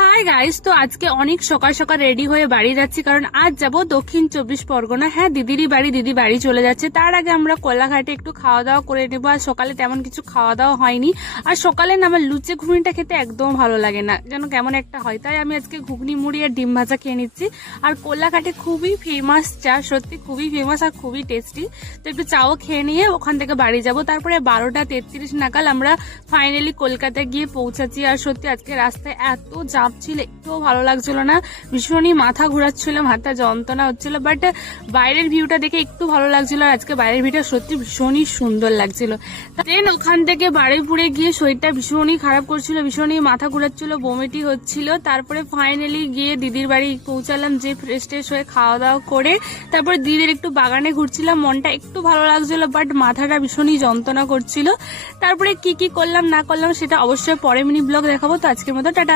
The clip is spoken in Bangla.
হাই গাইস, তো আজকে অনেক সকাল সকাল রেডি হয়ে বাড়ি যাচ্ছি, কারণ আজ যাব দক্ষিণ 24 পরগনা। হ্যাঁ, দিদিরই বাড়ি, দিদি বাড়ি চলে যাচ্ছে। তার আগে আমরা কোলাঘাটে একটু খাওয়া দাওয়া করে নেবো। আর সকালে তেমন কিছু খাওয়া দাওয়া হয়নি। আর সকালে না আমার লুচি ঘুগনিটা খেতে একদম ভালো লাগে না, যেন কেমন একটা হয়। তাই আমি আজকে ঘুগনি মুড়ি আর ডিম ভাজা খেয়ে নিচ্ছি। আর কোলাঘাটে খুবই ফেমাস চা, সত্যি খুবই ফেমাস আর খুবই টেস্টি। তো একটু চাও খেয়ে নিয়ে ওখান থেকে বাড়ি যাব। তারপরে 12টা 33 নাগাদ আমরা ফাইনালি কলকাতায় গিয়ে পৌঁছাচ্ছি। আর সত্যি আজকে রাস্তায় এত জাম ছিল, একটুও ভালো লাগছিল না, ভীষণই মাথা ঘোরাচ্ছিল, মাথা যন্ত্রণা হচ্ছিল। বাট বাইরের ভিউটা দেখে একটু ভালো লাগছিল। আর আজকে বাইরের ভিউটা সত্যি ভীষণই সুন্দর লাগছিল। দেন ওখান থেকে বারুইপুরে গিয়ে শরীরটা ভীষণই খারাপ করছিল, ভীষণই মাথা ঘোরাচ্ছিল, বমিটি হচ্ছিল। তারপরে ফাইনালি গিয়ে দিদির বাড়ি পৌঁছালাম, যে ফ্রেশ ট্রেশ হয়ে খাওয়া দাওয়া করে তারপরে দিদির একটু বাগানে ঘুরছিলাম। মনটা একটু ভালো লাগছিল, বাট মাথাটা ভীষণই যন্ত্রণা করছিল। তারপরে কি কি করলাম না করলাম সেটা অবশ্যই পরে মিনি ব্লগ দেখাবো। তো আজকের মতো টাটা।